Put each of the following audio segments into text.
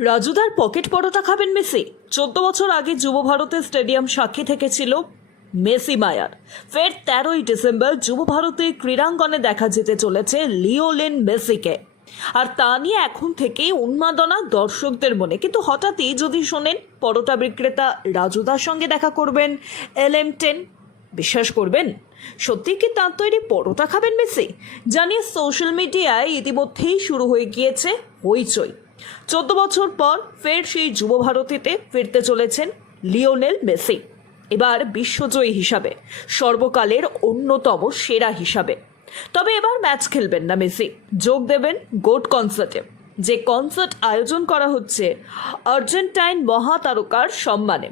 রাজুদার pocket পরোটা খাবেন Messi. চোদ্দ বছর আগে যুব ভারতের স্টেডিয়াম সাক্ষী থেকেছিল মেসি মায়ার। ফের তেরোই ডিসেম্বর যুব ভারতে ক্রীড়াঙ্গনে দেখা যেতে চলেছে লিওলেন মেসিকে। আর তা নিয়ে এখন থেকেই উন্মাদনা দর্শকদের মনে। কিন্তু হঠাৎই যদি শোনেন, পরোটা বিক্রেতা রাজুদার সঙ্গে দেখা করবেন এল এম টেন। বিশ্বাস করবেন? সত্যি কি তার তৈরি পরোটা খাবেন মেসি? জানিয়ে সোশ্যাল মিডিয়ায় ইতিমধ্যেই শুরু হয়ে গিয়েছে হইচই। চোদ্দ বছর পর ফের সেই যুব ভারতীতে ফিরতে চলেছেন লিওনেল মেসি। এবার বিশ্বজয়ী হিসাবে, সর্বকালের অন্যতম সেরা হিসাবে। তবে এবার ম্যাচ খেলবেন না মেসি। যোগ দেবেন গোট কনসার্টে, যে কনসার্ট আয়োজন করা হচ্ছে আর্জেন্টাইন মহাতারকার সম্মানে।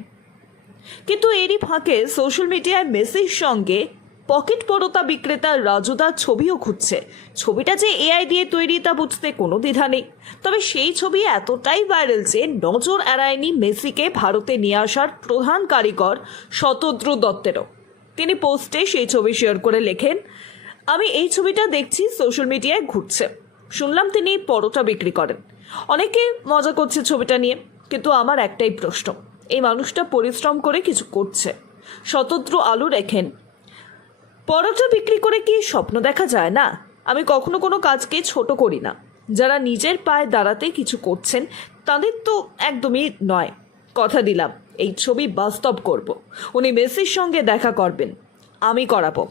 কিন্তু এরই ফাঁকে সোশ্যাল মিডিয়ায় মেসির সঙ্গে পকেট পরোতা বিক্রেতা রাজুদার ছবিও খুঁজছে। ছবিটা যে এআই দিয়ে তৈরি তা বুঝতে কোনো দ্বিধা নেই। তবে সেই ছবি এতটাই ভাইরাল যে নজর এড়ায়নি মেসিকে ভারতে নিয়ে আসার প্রধান কারিগর শতদ্রু দত্তেরও। তিনি পোস্টে সেই ছবি শেয়ার করে লেখেন, আমি এই ছবিটা দেখছি, সোশ্যাল মিডিয়ায় ঘুরছে। শুনলাম তিনি পরোটা বিক্রি করেন। অনেকে মজা করছে ছবিটা নিয়ে, কিন্তু আমার একটাই প্রশ্ন, এই মানুষটা পরিশ্রম করে কিছু করছে। শতদ্রু আলু রেখেন পরোটা বিক্রি করে কি স্বপ্ন দেখা যায় না? আমি কখনো কোনো কাজকে ছোট করি না। যারা নিজের পায়ে দাঁড়াতে কিছু করছেন, তাদের তো একদমই নয়। কথা দিলাম, এই ছবি বাস্তব করব। উনি মেসির সঙ্গে দেখা করবেন। আমি করাবো।